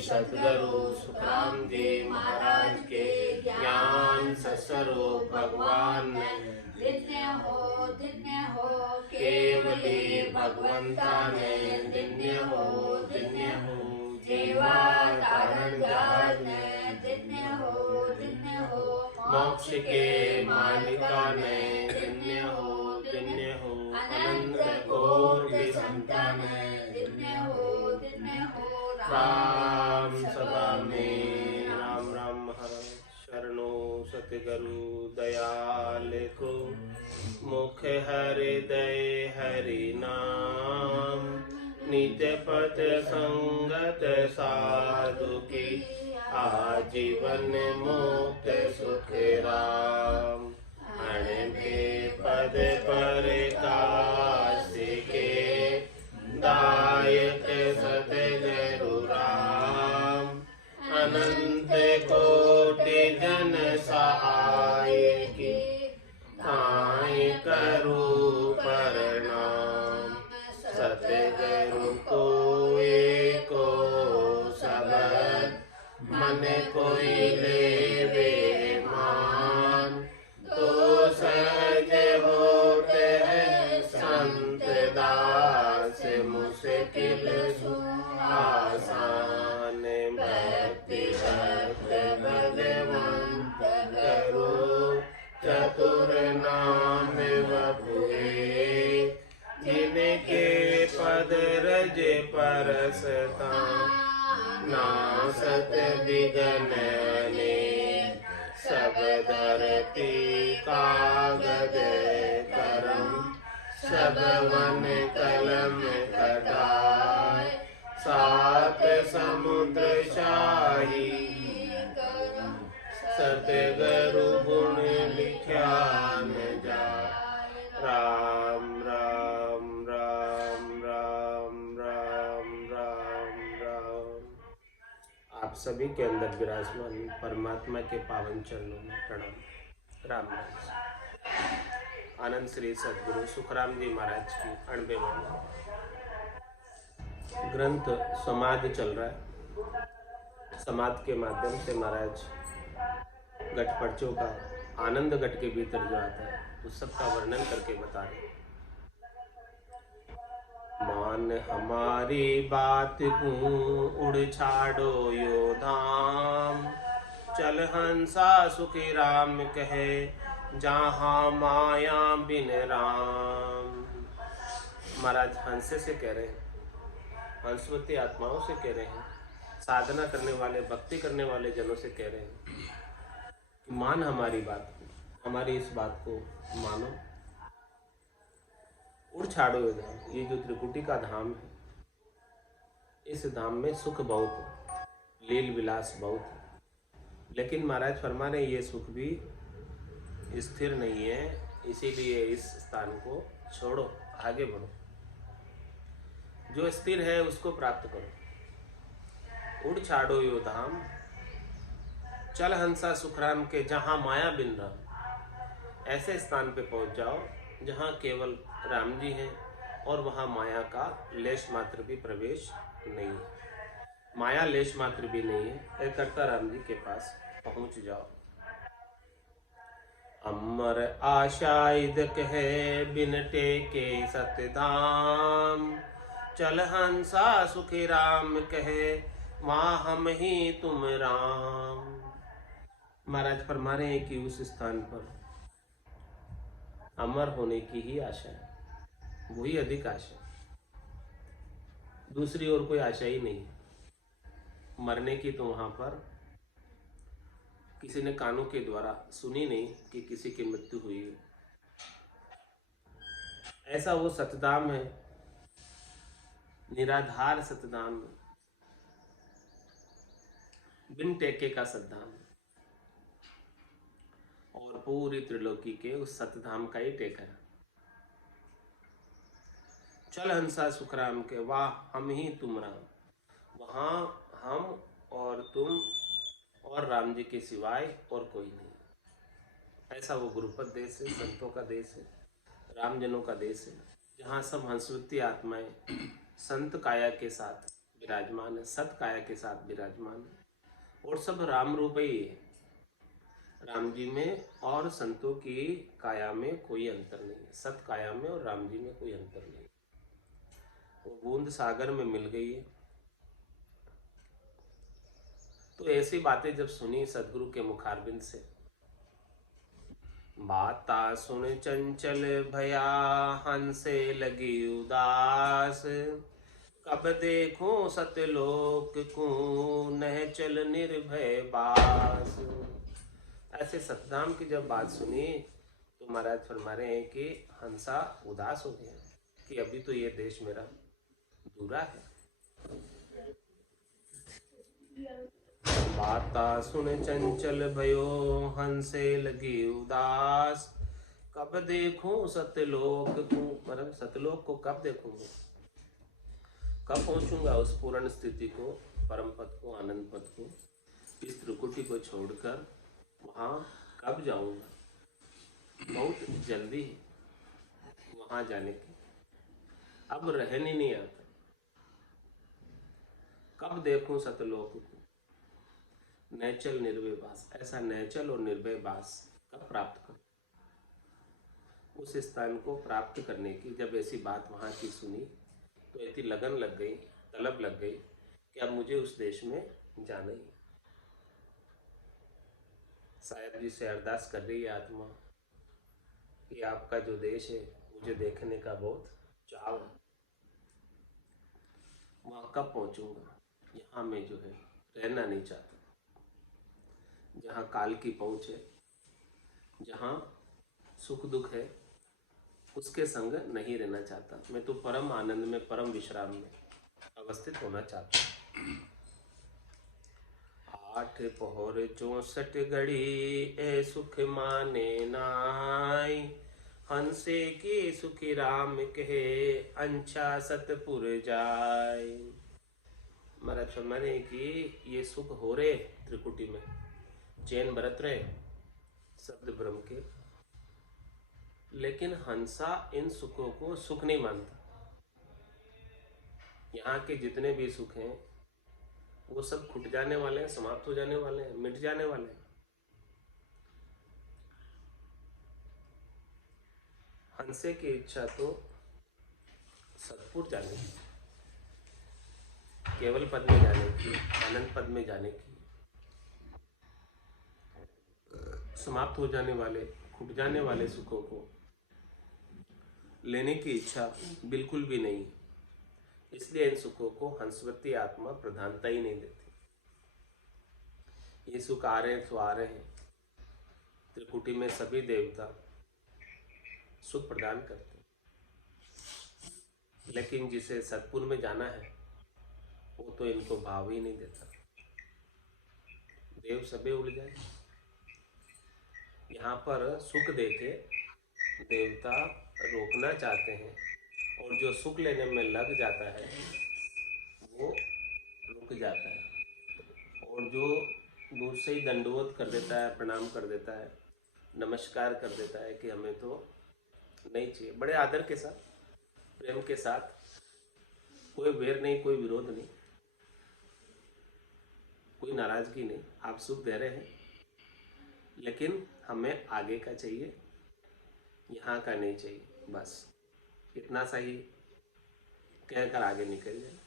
सद्गुरु सुखराम जी महाराज के ज्ञान सस्वरूप भगवान ने दिव्य हो केवली भगवंता ने दिव्य हो सेवा कारण जान दिव्य हो मोक्ष के मालिका ने दिव्य हो अनंत कोटि संतान दिव्य हो राम सभा में राम राम हर शरणो सतगुरु दयाल को मुख हृदय हरि नाम नित्य पथ संगत साधु की आजीवन मुक्त सुख राम अणबे पद पर काश के दायक सतगुरु राम अनंत कोटि जन सहाय की ताय करूं प्रणाम सतगुरु को एको शब्द मन कोई लेवे मान तो सहज होते हैं संत दास मुश्किल आसान भक्ति भक्त भगवंत करो चतुर नाम बबुए जिनके पद रज परसता नासत विघ्न ने सब धरती कागज करम सब वन कलम कटाय सात समुद्र शाही सतगुरु गुण लिख्या न जाय राम राम राम राम राम राम राम। आप सभी के अंदर विराजमान परमात्मा के पावन चरणों में प्रणाम। राम राम। आनंद श्री सद्गुरु सुखराम जी महाराज की 98वां ग्रंथ समाधि चल रहा है। समाधि के माध्यम से महाराज घट पर्चों का आनंद घट के भीतर जो आता है उस सब का वर्णन करके बता रहे। मान हमारी बात को उड़ छाड़ो यो धाम चल हंसा सुखी राम कहे जहाँ माया बिन राम। महाराज हंसे से कह रहे हैं, हंसवती आत्माओं से कह रहे हैं, साधना करने वाले भक्ति करने वाले जनों से कह रहे हैं कि मान हमारी बात को, हमारी इस बात को मानो, उड़ छाड़ो ये धाम। ये जो त्रिकुटी का धाम है, इस धाम में सुख बहुत है, लील विलास बहुत है, लेकिन महाराज फरमा रहे ये सुख भी स्थिर नहीं है, इसीलिए इस स्थान को छोड़ो, आगे बढ़ो, जो स्थिर है उसको प्राप्त करो। उड़ छाड़ो यो धाम चल हंसा सुखराम के जहाँ माया बिन राम। ऐसे स्थान पे पहुंच जाओ जहाँ केवल राम जी हैं और वहाँ माया का लेश मात्र भी प्रवेश नहीं है, माया लेश मात्र भी नहीं है। एक करता राम जी के पास पहुंच जाओ। अमर आशाइद कहे बिन टेके सतधाम चल हंसा सुखी राम कहे वहाँ हम ही तुम राम। महाराज फरमा रहे हैं कि उस स्थान पर अमर होने की ही आशा है, वही अधिक आशा, दूसरी और कोई आशा ही नहीं। मरने की तो वहां पर किसी ने कानों के द्वारा सुनी नहीं कि किसी की मृत्यु हुई है। ऐसा वो सतधाम है, निराधार सतधाम, बिन टेके का सतधाम, और पूरी त्रिलोकी के उस सतधाम का ही टेका है। चल हंसा सुखराम के वाह हम ही तुम राम, वहां हम और तुम और राम जी के सिवाय और कोई नहीं। ऐसा वो गुरुपद देश है, संतों का देश है, रामजनों का देश है, जहाँ सब हंसवती आत्माएं संत काया के साथ विराजमान है, सत काया के साथ विराजमान है और सब राम रूप ही है। राम जी में और संतों की काया में कोई अंतर नहीं है, सत काया में और राम जी में कोई अंतर नहीं। वो बूंद सागर में मिल गई है। तो ऐसी बातें जब सुनी सदगुरु के मुखारबिंद से, बाता सुन चंचल भया हंसे लगी उदास, कब देखूं सत्यलोक को नह चल निर्भय बास। ऐसे सतधाम की जब बात सुनी तो महाराज फरमा रहे हैं कि हंसा उदास हो गया कि अभी तो ये देश मेरा दूरा है। बाता सुन चंचल भयो हंसे लगी उदास, कब देखूं सत्यलोक को, मतलब सत्यलोक को कब देखूंगा, कब पहुंचूंगा उस पूर्ण स्थिति को, परम पद को, आनंद पद को, इस त्रिकुटी को छोड़कर वहां कब जाऊंगा। बहुत जल्दी वहां जाने की, अब रहने नहीं आता। कब देखूं सतलोक को, नैचल निर्भय बास, ऐसा नैचल और निर्भय बास कब प्राप्त करूं। उस स्थान को प्राप्त करने की जब ऐसी बात वहां की सुनी तो ऐसी लगन लग गई, तलब लग गई कि अब मुझे उस देश में जाना ही। साहेब जी से अरदास कर रही है आत्मा कि आपका जो देश है मुझे देखने का बहुत चाव है, वहां कब पहुंचूंगा। यहाँ मैं जो है रहना नहीं चाहता, जहाँ काल की पहुंच है, जहाँ सुख दुख है, उसके संग नहीं रहना चाहता। मैं तो परम आनंद में, परम विश्राम में अवस्थित होना चाहता हूँ। 8 पहर 64 घड़ी ए सुख माने नाई, हंसे की सुखी राम कहे अंछा सतपुर जाय। महाराज फरमाने कि ये सुख हो रहे त्रिकुटी में, चैन बरत रहे शब्द ब्रह्म के, लेकिन हंसा इन सुखों को सुख नहीं मानता। यहाँ के जितने भी सुख हैं वो सब खुट जाने वाले हैं, समाप्त हो जाने वाले हैं, मिट जाने वाले हैं। हंसे की इच्छा तो सतपुर जाने की, केवल पद में जाने की, आनंद पद में जाने की, समाप्त हो जाने वाले, खुट जाने वाले सुखों को लेने की इच्छा बिल्कुल भी नहीं। इसलिए इन सुखों को हंसवती आत्मा प्रधानता ही नहीं देती। ये सुख आ रहे हैं तो आ रहे हैं, त्रिकुटी में सभी देवता सुख प्रदान करते हैं, लेकिन जिसे सतपुर में जाना है वो तो इनको भाव ही नहीं देता। देव सबे उड़ जाए, यहाँ पर सुख देके देवता रोकना चाहते हैं और जो सुख लेने में लग जाता है वो रुक जाता है, और जो दूर से ही दंडवत कर देता है, प्रणाम कर देता है, नमस्कार कर देता है कि हमें तो नहीं चाहिए, बड़े आदर के साथ, प्रेम के साथ, कोई वेर नहीं, कोई विरोध नहीं, कोई नाराजगी नहीं, आप सुख दे रहे हैं लेकिन हमें आगे का चाहिए, यहाँ का नहीं चाहिए, बस इतना सा ही कहकर आगे निकल जाए।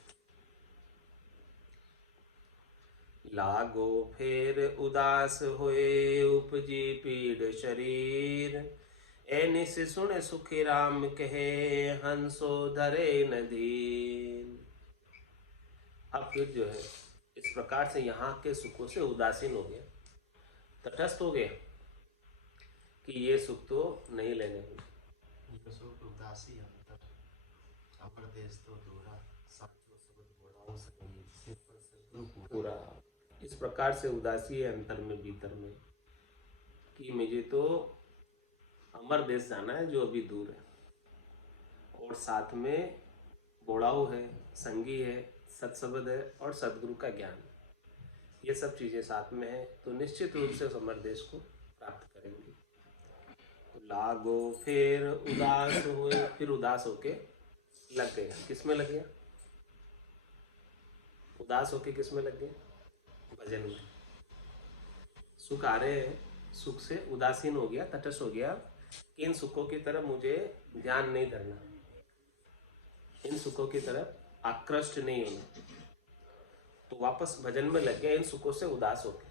लागो फेर उदास होए उपजी पीड़ शरीर, एनिस सुन सुखी राम कहे हंसो धरे नदीन। अब फिर जो है इस प्रकार से यहाँ के सुखों से उदासीन हो गया, तटस्थ हो गया कि ये सुख तो नहीं लेने होंगे। उदासी अंतर अमर देश तो दूरा, साचो सबद बोलाओ संगीत से पर सदगुरु पूरा इस प्रकार से उदासी है अंतर में, भीतर में, कि मुझे तो अमर देश जाना है जो अभी दूर है, और साथ में बोड़ाऊ है, संगी है, सत्सबद है और सदगुरु का ज्ञान, ये सब चीजें साथ में है, तो निश्चित रूप से उस अमर देश को प्राप्त करेंगे। तो लागो फिर उदास हुए, फिर उदास होके लग गया। किसमें लग गया? उदास होके किस में लग गए? भजन में। सुख आ रहे हैं, सुख से उदासीन हो गया, तटस्थ हो गया कि इन सुखों की तरफ मुझे ध्यान नहीं धरना, इन सुखों की तरफ आकृष्ट नहीं होना, तो वापस भजन में लग गया इन सुखों से उदास होके।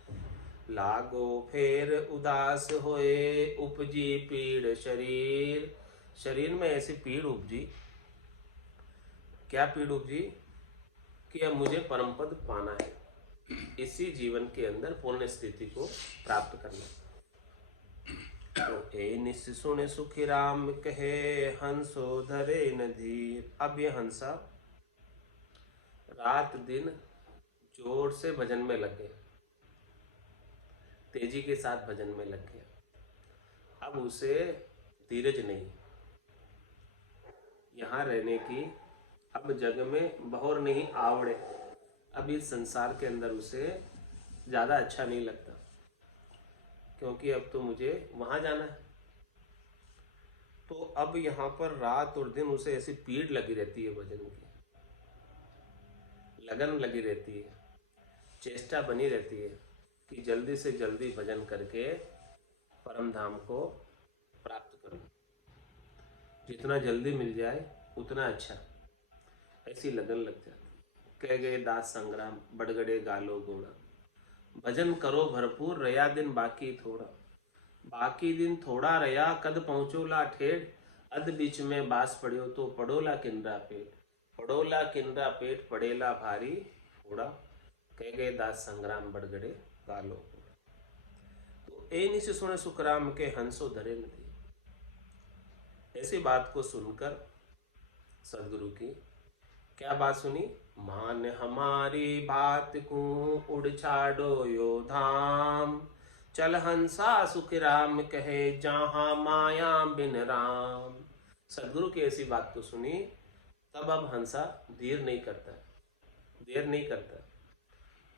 लागो फेर उदास होए, उपजी पीड़ शरीर। शरीर में ऐसी पीड़ उपजी। क्या पीड़ उपजी? कि अब मुझे परम पद पाना है, इसी जीवन के अंदर पूर्ण स्थिति को प्राप्त करना। तो ए निस सुन सुखी राम कहे, हंसो धरे न धीर। अब ये हंसा रात दिन जोर से भजन में लग गया, तेजी के साथ भजन में लग गया। अब उसे धीरज नहीं, यहाँ रहने की अब जग में बहोर नहीं आवड़े। अब इस संसार के अंदर उसे ज़्यादा अच्छा नहीं लगता, क्योंकि अब तो मुझे वहाँ जाना है। तो अब यहाँ पर रात और दिन उसे ऐसी पीड़ लगी रहती है, भजन की लगन लगी रहती है, चेष्टा बनी रहती है कि जल्दी से जल्दी भजन करके परम धाम को प्राप्त करूं। जितना जल्दी मिल जाए उतना अच्छा, ऐसी लगन लग जाती। कह गए दास संग्राम, बड़गड़े गालो गोड़ा। भजन करो भरपूर, रया दिन बाकी थोड़ा। बाकी दिन थोड़ा रया, कद पहुँचोला ठेठ। अध बीच में बास पड़ियो, तो पड़ोला किनरा पेट। पड़ोला किनरा पेट, पड़ेला भारी थोड़ा। कह गए दास संग्राम, बड़गड़े गालो गोड़ा। तो ए निस सुने सुखराम के, हंसो धरे न धीर। ऐसी बात को सुनकर सदगुरु की क्या बात सुनी? मान हमारी बात को, उड़ छाड़ो यो धाम। चल हंसा सुख राम कहे, जहां माया बिन राम। सदगुरु की ऐसी बात को सुनी, तब अब हंसा देर नहीं करता, देर नहीं करता,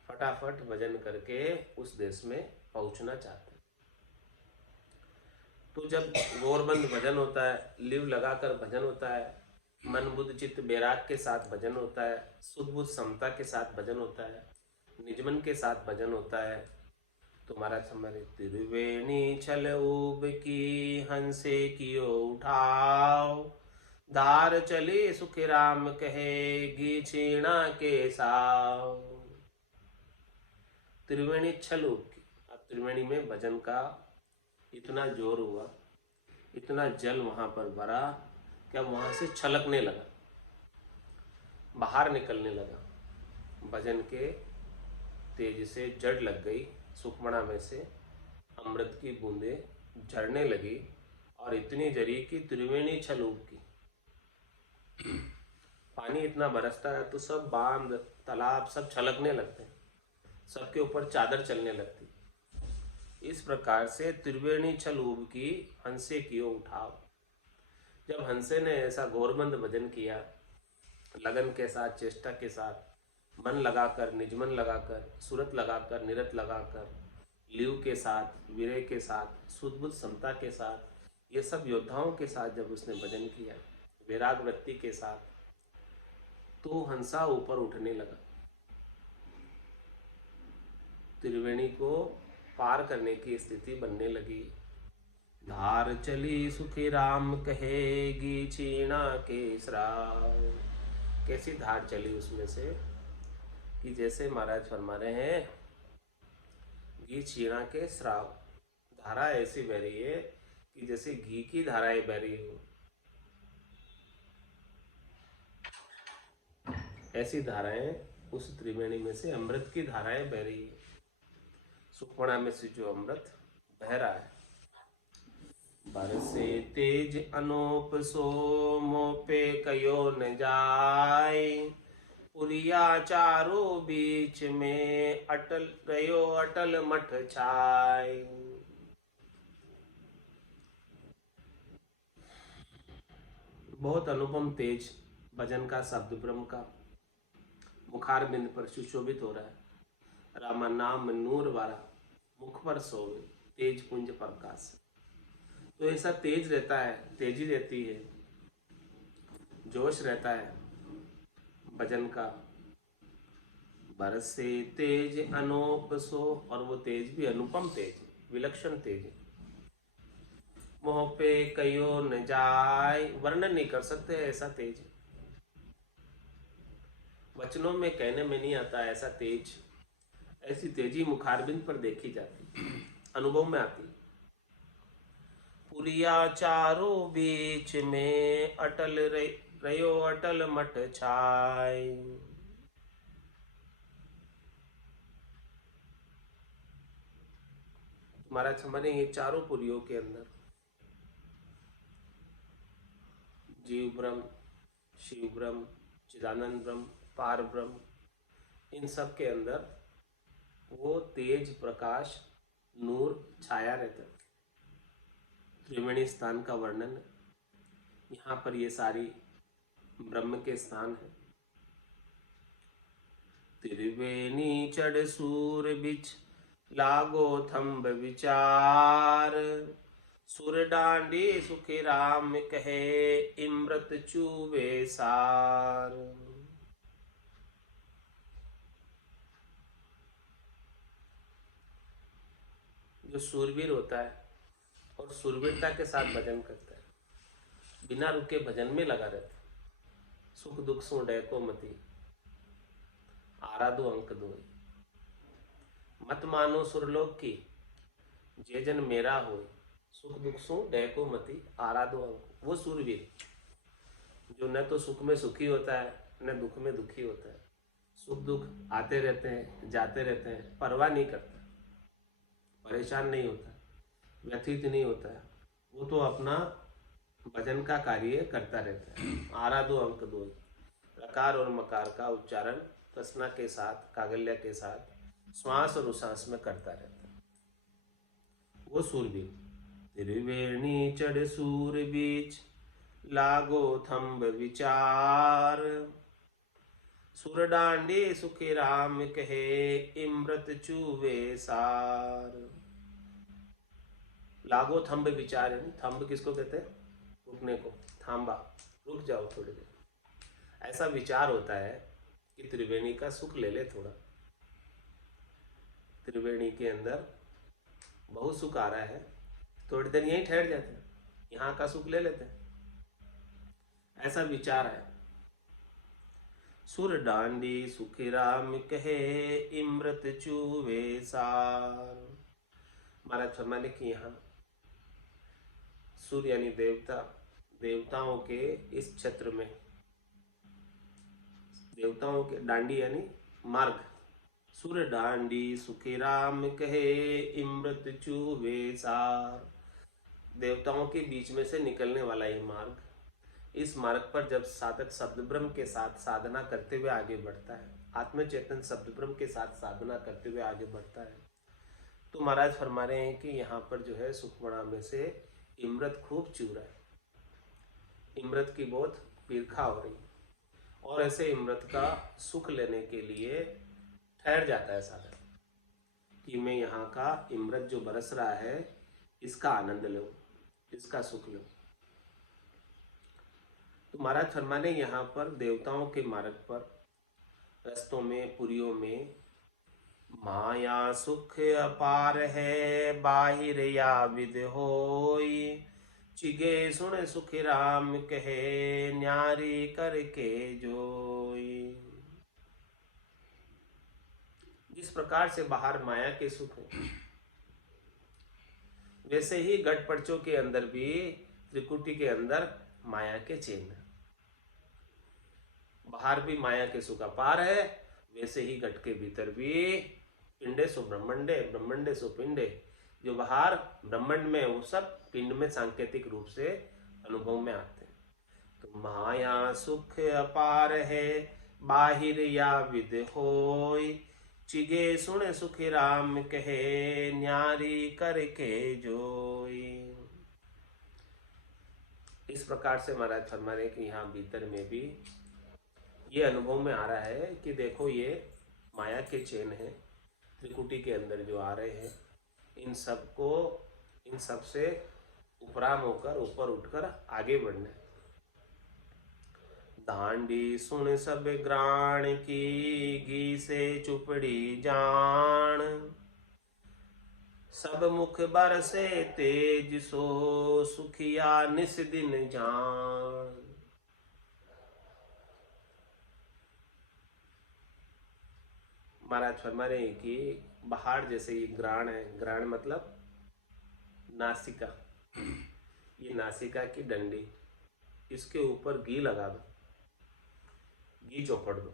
फटाफट भजन करके उस देश में पहुंचना चाहता है। तो जब गौरबंद भजन होता है, लिव लगाकर भजन होता है, मन बुद्ध चित्त बैराग के साथ भजन होता है, सुध बुद्ध समता के साथ भजन होता है, निजमन के साथ भजन होता है, तो महाराज हमारे त्रिवेणी छल उब की, हंसे कियो उठाओ। धार चले सुख राम कहे, घी छीणा के साव। त्रिवेणी छल उब की। अब त्रिवेणी में भजन का इतना जोर हुआ, इतना जल वहां पर भरा कि अब वहां से छलकने लगा, बाहर निकलने लगा। भजन के तेज से जड़ लग गई, सुखमणा में से अमृत की बूंदें झड़ने लगी, और इतनी जरी कि त्रिवेणी छल उब की। पानी इतना बरसता है तो सब बांध तालाब सब छलकने लगते हैं, सबके ऊपर चादर चलने लगती। इस प्रकार से त्रिवेणी छल उब की, हंसे कियो उठाव। जब हंसे ने ऐसा गौरबंद भजन किया, लगन के साथ, चेष्टा के साथ, मन लगाकर, निजमन लगाकर, सूरत लगाकर, निरत लगाकर, लिव के साथ, विरय के साथ, सुदबुद्ध समता के साथ, ये सब योद्धाओं के साथ जब उसने भजन किया, वैराग वृत्ति के साथ, तो हंसा ऊपर उठने लगा। त्रिवेणी को पार करने की स्थिति बनने लगी। धार चली सुखी राम कहेगी, छीणा के श्राव। कैसी धार चली उसमें से कि जैसे महाराज फरमा रहे हैं, घी छीणा के श्राव। धारा ऐसी बह रही है कि जैसे घी की धाराएं बह रही हो, ऐसी धाराएं उस त्रिवेणी में से अमृत की धाराएं बह रही है। सुखमणा में से जो अमृत बह रहा है, बरसे तेज अनूप सो, मोपे कयो न जाय। पुरिया चारों बीच में, अटल रयो अटल मठ छाय। बहुत अनुपम तेज भजन का, शब्द ब्रह्म का मुखार बिंद पर सुशोभित हो रहा है। रामा नाम नूर वाला मुख पर सोवे, तेज पुंज प्रकाश। तो ऐसा तेज रहता है, तेजी रहती है, जोश रहता है भजन का, बरसे तेज अनोप सो, और वो तेज भी अनुपम तेज, विलक्षण तेज। मोह पे कयो न जाय, वर्णन नहीं कर सकते ऐसा तेज, वचनों में कहने में नहीं आता ऐसा तेज। ऐसी तेजी मुखारबिंद पर देखी जाती, अनुभव में आती। पुरिया चारों बीच में अटल रयो अटल मठ छाय। महाराज हमारे ये चारों पुरियों के अंदर जीव ब्रह्म, शिव ब्रह्म, चिदानंद ब्रह्म, पार ब्रह्म, इन सब के अंदर वो तेज प्रकाश नूर छाया रहता है। त्रिवेणी स्थान का वर्णन है यहाँ पर, ये सारी ब्रह्म के स्थान है। त्रिवेणी चढ़ सूर बिच लागो थम्ब विचार, सुर डांडी सुखी राम कहे इमृत चूवे सार। जो सूरवीर होता है और सूरवीरता के साथ भजन करता है, बिना रुके भजन में लगा रहता है, सुख दुख सु डैको मती आराधो अंक दो, मत मानो सुरलोक की जे जन मेरा होए, सुख दुख सु डैको मती आराधो अंक। वो सूरवीर जो न तो सुख में सुखी होता है न दुख में दुखी होता है, सुख दुख आते रहते हैं जाते रहते हैं, परवाह नहीं करता, परेशान नहीं होता, व्यथित नहीं होता है, वो तो अपना भजन का कार्य करता रहता है। आराधो अंक दो, रकार और मकार का उच्चारण कसना के साथ, कागल्य के साथ, श्वास और उश्वास में करता रहता है, वो सूरवीर। त्रिवेणी चढ़ सूर बीच लागो थम्ब विचार, सुर डांडी सुखी राम कहे इमृत चूवे सार। लागो थम्ब विचार है, थम्ब किसको कहते हैं? रुकने को, थांबा, रुक जाओ थोड़ी देर, ऐसा विचार होता है कि त्रिवेणी का सुख ले ले थोड़ा। त्रिवेणी के अंदर बहुत सुख आ रहा है, थोड़ी देर यहीं ठहर जाते हैं, यहाँ का सुख ले लेते हैं, ऐसा विचार है। सुर डांडी सुखी राम कहे इमृत चूवे सार। महाराज फरमाने की यहाँ सूर्य यानी देवता, देवताओं के इस क्षेत्र में, देवताओं के डांडी यानी मार्ग, सुर डांडी सुखी राम कहे इमृत चूवे सार, देवताओं के बीच में से निकलने वाला ये मार्ग। इस मार्ग पर जब साधक शब्द ब्रह्म के साथ साधना करते हुए आगे बढ़ता है, आत्मचेतन शब्द ब्रह्म के साथ साधना करते हुए आगे बढ़ता है, तो महाराज फरमा रहे हैं कि यहाँ पर जो है सुखमणा में से इमृत खूब चू रहा है, इमृत की बहुत पीरखा हो रही, और ऐसे इमृत का सुख लेने के लिए ठहर जाता है साधक कि मैं यहाँ का इमृत जो बरस रहा है इसका आनंद लूं, इसका सुख लूं। तो महाराज फरमाने यहाँ पर देवताओं के मार्ग पर, रस्तों में, पुरियों में माया सुख अपार है, बाहिर या विद होई, चिगे सुन सुख राम कहे न्यारी करके जोई। जिस प्रकार से बाहर माया के सुख है, वैसे ही गट पर्चों के अंदर भी, त्रिकुटी के अंदर माया के चिन्ह, बाहर भी माया के सुख अपार है, वैसे ही घट के भीतर भी पिंडे सो ब्रह्मंडे, ब्रह्मंडे सो पिंडे, जो बाहर ब्रह्मंड में वो सब पिंड में सांकेतिक रूप से अनुभव में आते हैं। तो माया सुख अपार है, बाहिर या विद होय, चिगे सुन सुख राम कहे न्यारी करके जोई। इस प्रकार से महाराज फरमा रहे कि यहाँ भीतर में भी ये अनुभव में आ रहा है कि देखो ये माया के चैन है, त्रिकुटी के अंदर जो आ रहे हैं, इन सबको, इन सब से उपराम होकर ऊपर उठकर आगे बढ़ना है। दांडी सुन सब ग्राण की, घी से चुपड़ी जान। सब मुख बरसे तेज सो, सुखिया निस दिन जान। महाराज फरमा रहे हैं कि पहाड़ जैसे ये ग्राण है। ग्राण मतलब नासिका। ये नासिका की डंडी, इसके ऊपर घी लगा दो, घी चौपड़ दो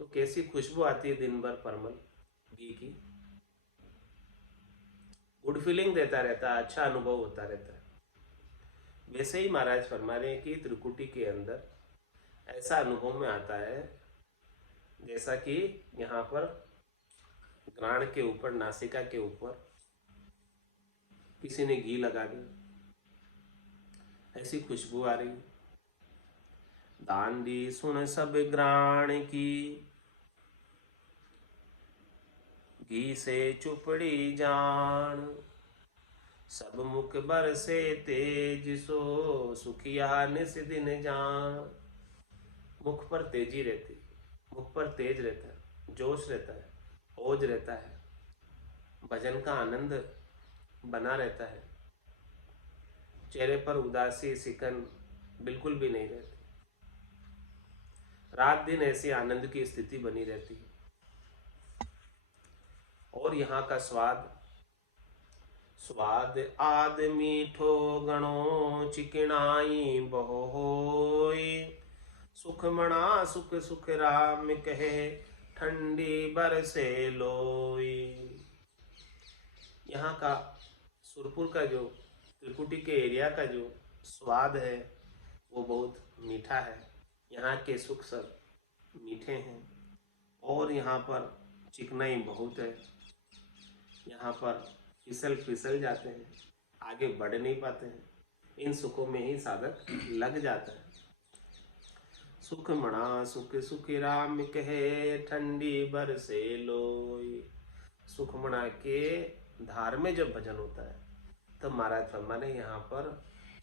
तो कैसी खुशबू आती है दिन भर परमल घी की। गुड फीलिंग देता रहता है, अच्छा अनुभव होता रहता है। वैसे ही महाराज फरमा रहे हैं कि त्रिकुटी के अंदर ऐसा अनुभव में आता है जैसा कि यहाँ पर ग्राण के ऊपर, नासिका के ऊपर किसी ने घी लगा दिया, ऐसी खुशबू आ रही। दांडी सुन सब ग्राण की, घी से चुपड़ी जान। सब मुख बरसे तेज सो, सुखिया निस दिन जान। मुख पर तेजी रहती, मुख पर तेज रहता है, जोश रहता है, ओज रहता है, भजन का आनंद बना रहता है। चेहरे पर उदासी, सिकन बिल्कुल भी नहीं रहती। रात दिन ऐसी आनंद की स्थिति बनी रहती है। और यहाँ का स्वाद, स्वाद आद मीठो गणो, चिकनाई बहु होई। सुख मणा सुख सुख राम कहे, ठंडी बरसे लोई। यहाँ का सुरपुर का जो त्रिकुटी के एरिया का जो स्वाद है वो बहुत मीठा है। यहाँ के सुख सब मीठे हैं और यहाँ पर चिकनाई बहुत है। यहाँ पर फिसल जाते हैं, आगे बढ़ नहीं पाते हैं। इन सुखों में ही साधक लग जाता है। सुख मणा सुख सुख राम कहे, ठंडी बरसे लोई। सुख मणा के धार में जब भजन होता है तब महाराज फरमा ने यहाँ पर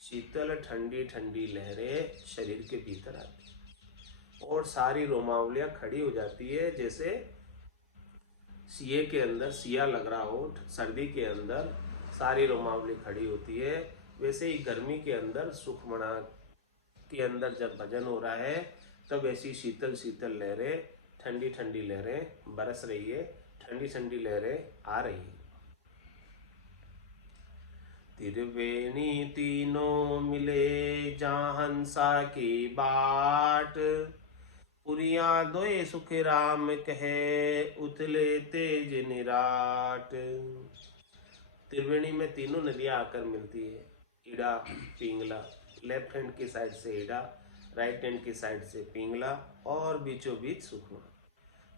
शीतल ठंडी ठंडी लहरें शरीर के भीतर आती है और सारी रोमावलियां खड़ी हो जाती है। जैसे सीए के अंदर सिया लग रहा हो, सर्दी के अंदर सारी रोमावली खड़ी होती है, वैसे ही गर्मी के अंदर सुखमणा के अंदर जब भजन हो रहा है तब ऐसी शीतल शीतल लहरें, ठंडी ठंडी लहरें बरस रही है, ठंडी ठंडी लहरें आ रही है। त्रिवेणी तीनों मिले जहाँ हंसा की बाट, पुरिया दोए सुख राम कहे, उथले तेज निराट। त्रिवेणी में तीनों नदियां आकर मिलती है, ईड़ा पिंगला, लेफ्ट हैंड की साइड से ईड़ा, राइट हैंड की साइड से पिंगला और बीचों बीच सुखमा।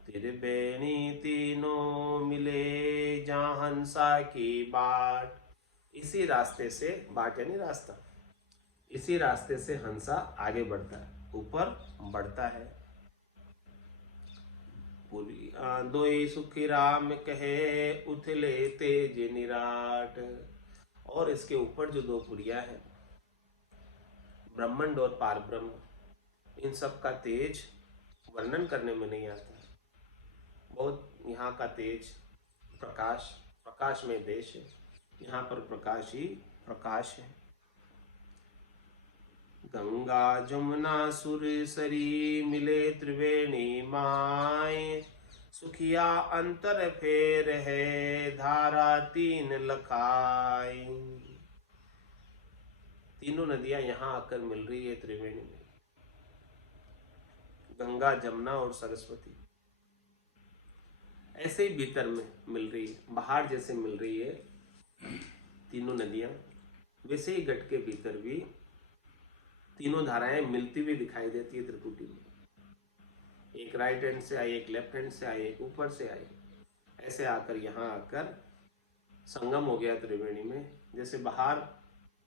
त्रिवेणी तीनों मिले जहाँ हंसा की बाट। इसी रास्ते से, बाट यानी रास्ता, इसी रास्ते से हंसा आगे बढ़ता है, ऊपर बढ़ता है। दोई सुखी राम कहे, उथले तेज निराट। और इसके ऊपर जो दो पुरिया है, ब्रह्मांड और पार ब्रह्म, इन सब का तेज वर्णन करने में नहीं आता। बहुत यहाँ का तेज प्रकाश, प्रकाश में देश है, यहाँ पर प्रकाश ही प्रकाश है। गंगा जमुना सुरसरी मिले त्रिवेणी माय, सुखिया अंतर फेर है धारा तीन लखाई। तीनों नदियां यहाँ आकर मिल रही है त्रिवेणी में, गंगा जमुना और सरस्वती ऐसे ही भीतर में मिल रही है, बाहर जैसे मिल रही है तीनों नदियां, वैसे ही गट के भीतर भी तीनों धाराएं मिलती हुई दिखाई देती है त्रिकुटी में। एक राइट हैंड से आई, एक लेफ्ट हैंड से आई, एक ऊपर से आई, ऐसे आकर यहाँ आकर संगम हो गया त्रिवेणी में। जैसे बाहर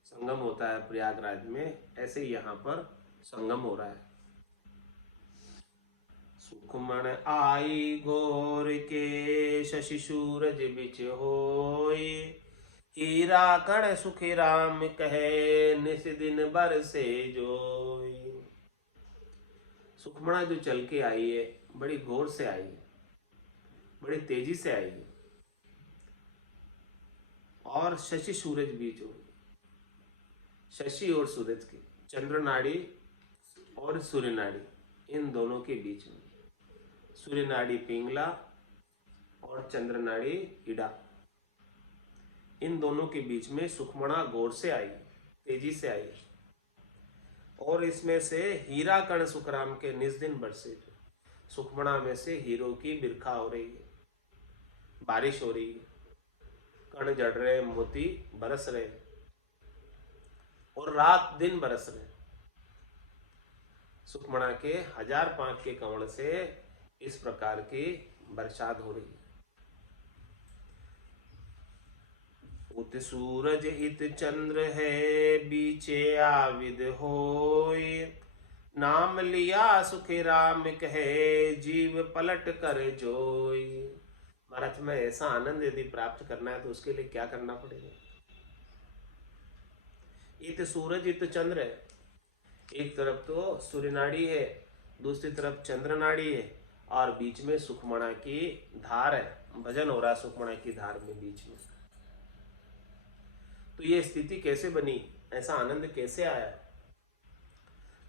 संगम होता है प्रयागराज में, ऐसे ही यहाँ पर संगम हो रहा है। सुखमण आई घोर के, शशि सूरज बिच होय, हीरा कण सुखी राम कहे, निस दिन बरसे जोय। सुखमणा जो चल के आई है बड़ी गौर से आई है, बड़ी तेजी से आई है, और शशि सूरज बीच हो, शशि और सूरज के, चंद्र नाड़ी और सूर्य नाड़ी, इन दोनों के बीच में, सूर्य नाड़ी पिंगला और चंद्र नाड़ी इड़ा, इन दोनों के बीच में सुखमणा गौर से आई, तेजी से आई, और इसमें से हीरा कण सुखराम के निज दिन बरसे। सुखमणा में से हीरो की बिरखा हो रही है, बारिश हो रही है, कण जड़ रहे, मोती बरस रहे, और रात दिन बरस रहे। सुखमणा के 1000 पांख के कमल से इस प्रकार की बरसात हो रही है। उत सूरज इत चंद्र है, बीचे आविद होय, नाम लिया सुखी राम कहे, जीव पलट कर जोय। महाराज में ऐसा आनंद यदि प्राप्त करना है तो उसके लिए क्या करना पड़ेगा? इत सूरज इत चंद्र है, एक तरफ तो सूर्य नाड़ी है, दूसरी तरफ चंद्र नाड़ी है, और बीच में सुखमणा की धार है, भजन हो रहा सुखमणा की धार में बीच में। तो ये स्थिति कैसे बनी, ऐसा आनंद कैसे आया?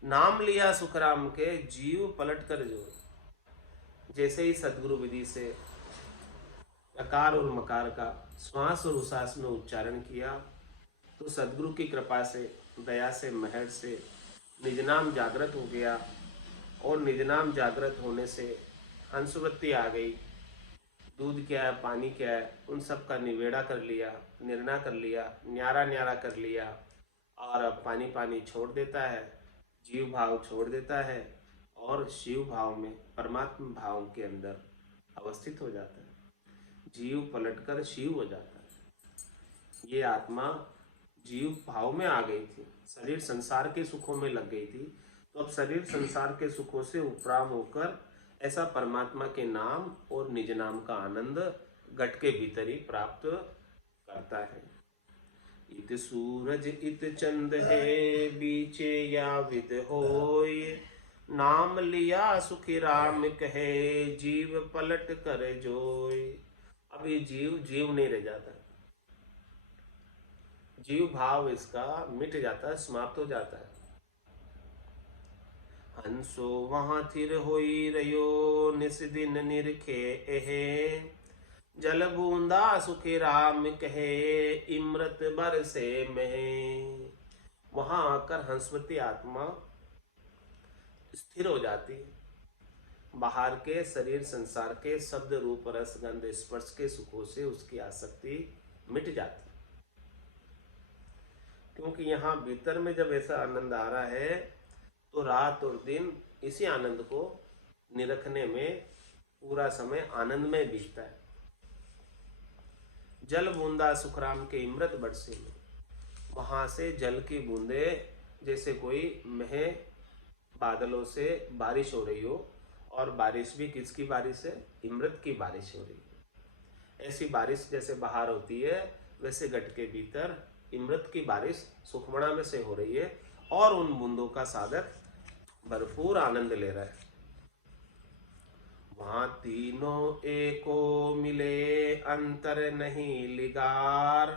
नाम लिया सुखराम के, जीव पलट कर जो। जैसे ही सदगुरु विधि से अकार और मकार का श्वास और उश्वास में उच्चारण किया, तो सदगुरु की कृपा से, दया से, मेहर से निज नाम जागृत हो गया, और निज नाम जागृत होने से हंसवृत्ति आ गई। दूध क्या है, पानी क्या है, उन सब का निवेड़ा कर लिया, निर्णय कर लिया, न्यारा न्यारा कर लिया, और अब पानी पानी छोड़ देता है, जीव भाव छोड़ देता है, और शिव भाव में, परमात्मा भाव के अंदर अवस्थित हो जाता है। जीव पलटकर शिव हो जाता है। ये आत्मा जीव भाव में आ गई थी, शरीर संसार के सुखों में लग गई थी, तो अब शरीर संसार के सुखों से उपराम होकर ऐसा परमात्मा के नाम और निज नाम का आनंद घट के भीतर ही प्राप्त करता है। इत सूरज इत चंद है, बीचे या विद होय, नाम लिया सुखी राम कहे, जीव पलट कर जोय। अब ये जीव नहीं रह जाता, जीव भाव इसका मिट जाता है, समाप्त हो जाता है। हंसो वहां थिर होई रयो, निस दिन निरखे एहे, जल बूंदा सुखी राम कहे, इमृत बरसे में। वहां आकर हंसवती आत्मा स्थिर हो जाती है, बाहर के शरीर संसार के शब्द रूप रस गंध स्पर्श के सुखों से उसकी आसक्ति मिट जाती, क्योंकि यहाँ भीतर में जब ऐसा आनंद आ रहा है तो रात और दिन इसी आनंद को निरखने में पूरा समय आनंद में बीतता है। जल बूंदा सुखराम के इमृत बरसे में, वहां से जल की बूंदे जैसे कोई मह बादलों से बारिश हो रही हो, और बारिश भी किसकी बारिश है? इमृत की बारिश हो रही है। ऐसी बारिश जैसे बाहर होती है, वैसे घट के भीतर इमृत की बारिश सुखमणा में से हो रही है, और उन बूंदों का साधक भरपूर आनंद ले रहा है। वहां तीनों एको मिले, अंतर नहीं लिगार,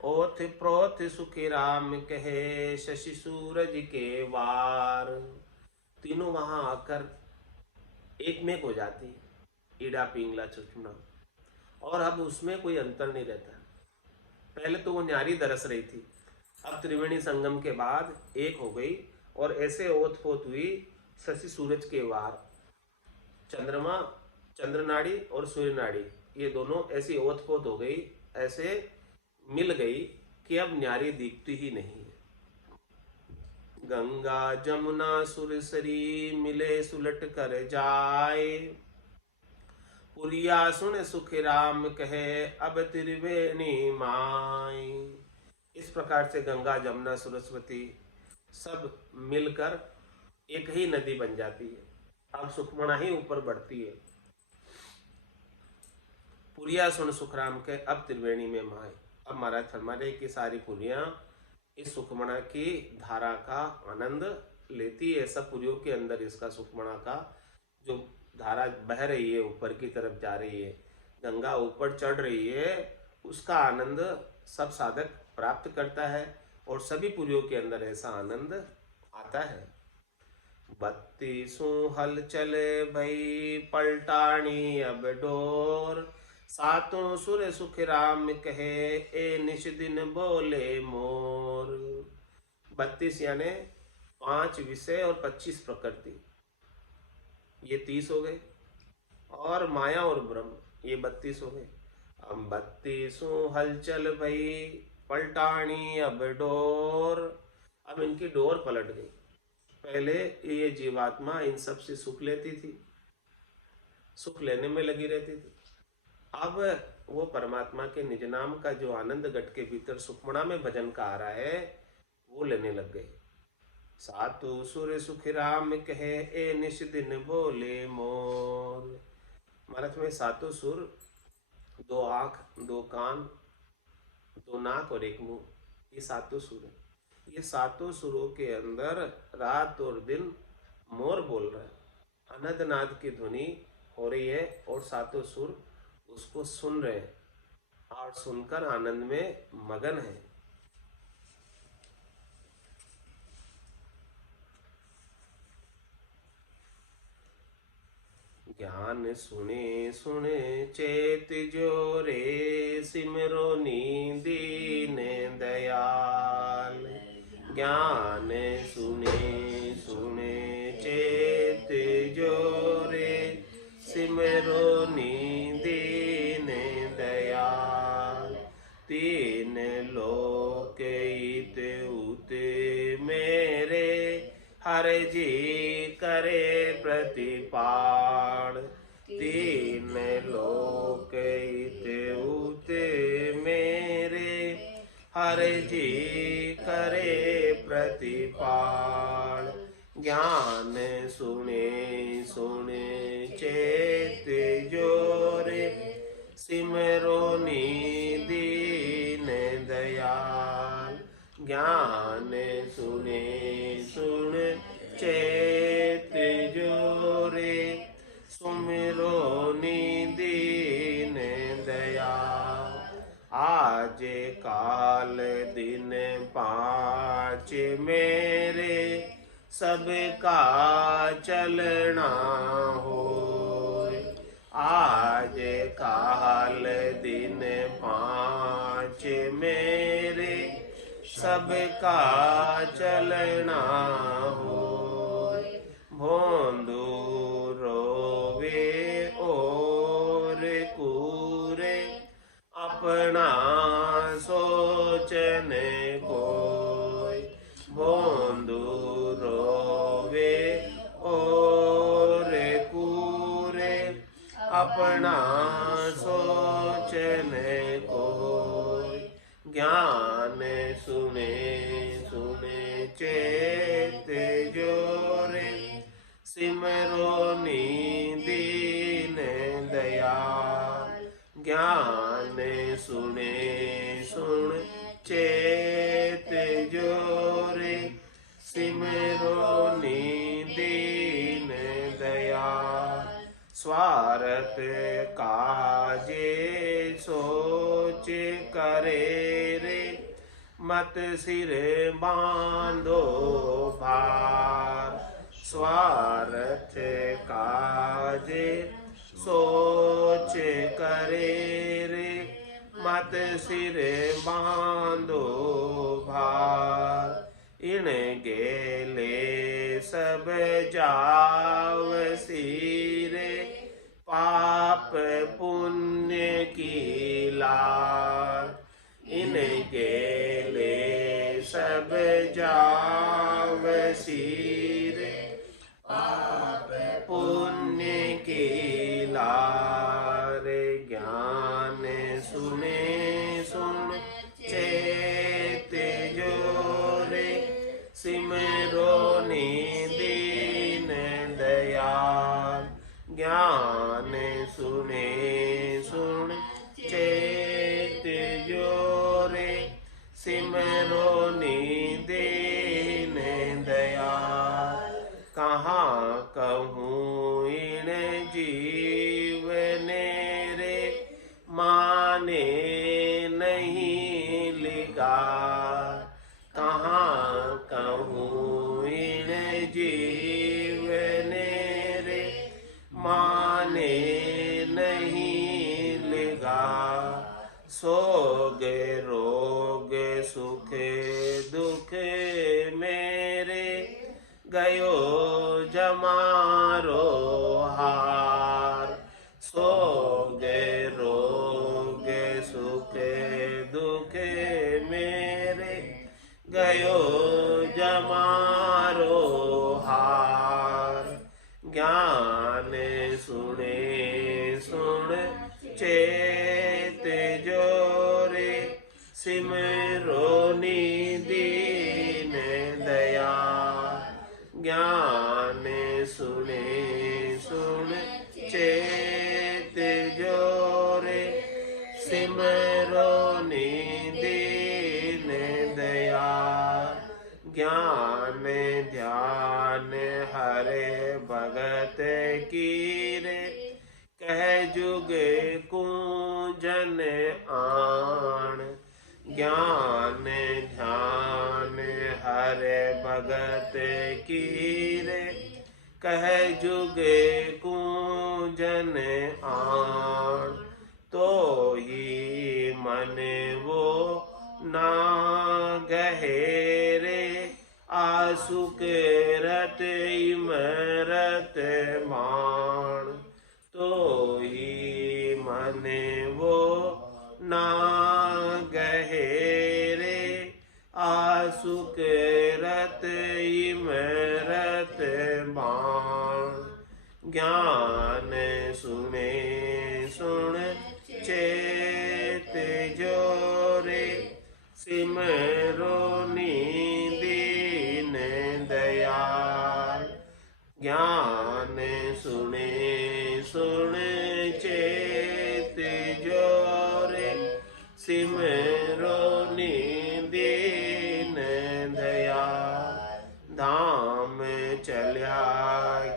ओथ प्रोथ सुखी राम कहे, शशि सूरज के वार। तीनों वहां आकर एक में हो जाती है, ईड़ा पिंगला सुखमणा, और अब उसमें कोई अंतर नहीं रहता। पहले तो वो न्यारी दरस रही थी, अब त्रिवेणी संगम के बाद एक हो गई, और ऐसे ओत पोत हुई शशि सूरज के वार। चंद्रमा, चंद्र नाड़ी और सूर्य नाड़ी, ये दोनों ऐसी ओत पोत हो गई, ऐसे मिल गई कि अब न्यारी दिखती ही नहीं है। गंगा जमुना सुरसरी, मिले सुलट कर जाए, पुरिया सुन सुख राम कहे, अब त्रिवेणी माई। इस प्रकार से गंगा जमुना सरस्वती सब मिलकर एक ही नदी बन जाती है। अब सुखमणा ही ऊपर बढ़ती है। पुरिया सुन सुखराम के, अब त्रिवेणी में माए। अब महाराज फरमा रहे कि सारी पुरियां इस सुखमणा की धारा का आनंद लेती है। सब पुरियों के अंदर इसका सुखमणा का जो धारा बह रही है, ऊपर की तरफ जा रही है, गंगा ऊपर चढ़ रही है, उसका आनंद सब साधक प्राप्त करता है और सभी पुरियों के अंदर ऐसा आनंद आता है। 32 हल चले भई पलटानी अब डोर, सातों सुर सुख राम कहे ए निश दिन बोले मोर। 32 यानी 5 विषय और 25 प्रकृति, ये 30 हो गए, और माया और ब्रह्म ये 32 हो गए। अब 32 हलचल भई पलटानी अब डोर, अब इनकी डोर पलट गई। पहले ये जीवात्मा इन सब से सुख लेती थी, सुख लेने में लगी रहती थी। अब वो परमात्मा के निज नाम का जो आनंद घट के भीतर सुखमणा में भजन का आ रहा है वो लेने लग गए। सातु सुर सुख राम कहे ए निश दिन बोले मोर। महाराज में सातों सुर, 2 आंख, 2 कान, 2 नाक और 1 मुंह, ये सातों सुर है। ये सातों सुरों के अंदर रात और दिन मोर बोल रहा है, अनंत नाद की ध्वनि हो रही है और सातों सुर उसको सुन रहे हैं और सुनकर आनंद में मगन है। ज्ञान सुने सुने चेत जोरे, सिमरो दीन दयाल। ज्ञान सुने सुने चेत जोरे, सिमरो दीन दयाल। 3 लोक इत उत मेरे, हर जी करे प्रतिपाल। 3 लोक इत उत मेरे, हर जी करे प्रतिपाल। ज्ञान सुने सुने चेत जोरे, सिमरो दीन दयाल। ज्ञान सुने सुन चेत जोरे, सुमिरो दीन दयाल। आज काल दिन 5 मेरे, सबका चलना हो। आज काल दिन 5 मेरे, सबका चलना हो। भोंदू रोवे और कूरे, अपना सोचने कोई। भोंदू रोवे और कूरे, अपना सोचने कोई। ज्ञान सुने सुने चेत जोरे, सिमरो दीन दयाल। ज्ञान सुने सुन चेत जोरे, सिमरो दीन दयाल। स्वार्थ काजे सोच करे रे, मत सिर बांधो भार। स्वार्थ काजे सोच करे रे, मत सिर बांधो भार। इन गेले सब जाव सिरे, पाप पुण्य की लार। इन गेले सब जाव सिरे, पाप पुण्य की लार। ज्ञान सुने सुन चेत जोरे, सिमरो दीन दयाल। ज्ञान सुने सुन चेत सोगे रोग सुख दुख मेरे गयो जमारो हार। सोगे रोग सुख दुख मेरे गयो जमारो हार। ज्ञान सुने सुन चेत जोरे सिमरो दीन दयाल। ज्ञान सुने सुन चेत जोरे सिमरो दीन दयाल। ज्ञान ध्यान हरे भगत कीरे कह जुग कुंजन आण। ज्ञान ध्यान हरे भगत कीरे कह जुग कुंजन आण। तो ही मन वो ना गहेरे आसु के रत इमरत मान। तो ही मन वो ना गहेरे आसु के रत इमरत मान। ज्ञान सुने सुन चेत जोरे सिमरो दीन दयाल। ज्ञान सुने सुन चेत जोरे सिमरो दीन दयाल। धाम चल्या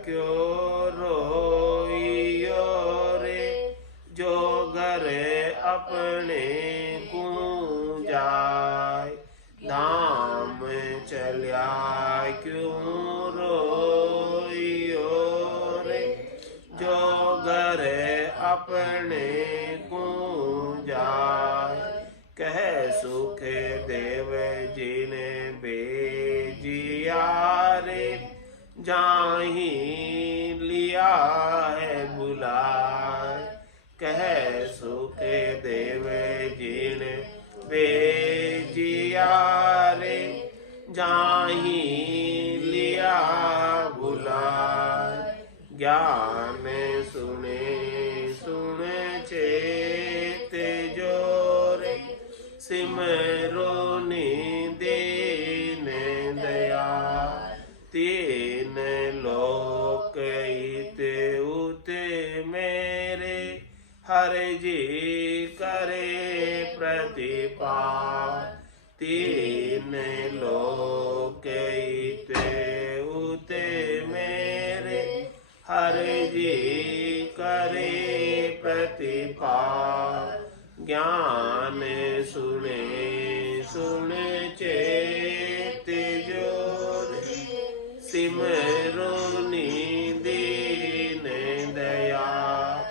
क्यों रोइयो रे जो घर अपने को जाय। धाम चल्या क्यों रोइयो रे जो घर अपने को जाय। कह सुख देव जी ने भेजिया रे जाही लिया है बुलाए। कह सुख देव जी ने भेजिया रे जाही लिया बुलाए। ज्ञान सुने सुन चेत जोरे सिमरो दीन दयाल। तीन लोक हित उत मेरे हर जी करे प्रतिपाल। तीन लोक हित उत मेरे हर जी करे प्रतिपाल। ज्ञान सुने सुन चेत जोरे सिमरो दीन दयाल।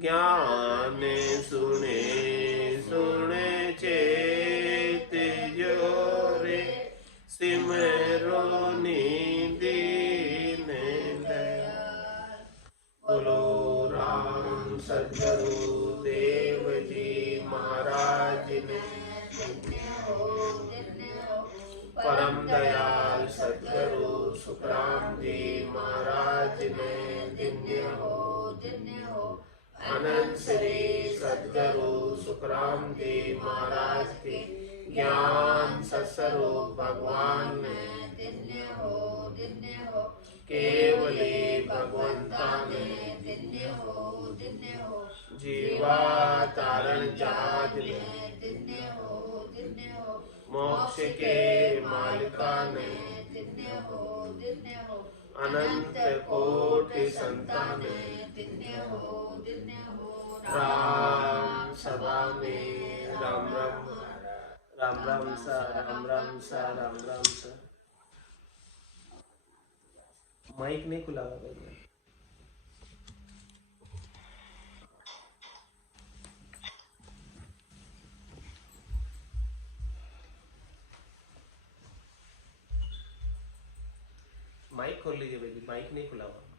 ज्ञान सुने सुन चेत जोरे सिमरो दीन दयाल। बोलो राम सद्गुरु देव जी महाराज ने। परम दयाल सद्गुरु सुखराम जी महाराज ने। धन्य हो अनंत श्री सद्गुरु सुखराम जी महाराज के ज्ञान सत्स्वरूप भगवान ने। धन्य हो केवली भगवंता ने। धन्य हो जीवा तारण जहाज ने। धन्य हो मोक्ष के मालिका ने। धन्य हो अनंत कोटि संतान ने। धन्य हो राम सभा में राम राम राम राम सा राम राम सा राम राम सा। माइक नहीं खुला हुआ भैया। माइक खोल लीजिए बेटी, माइक नहीं खुला हुआ।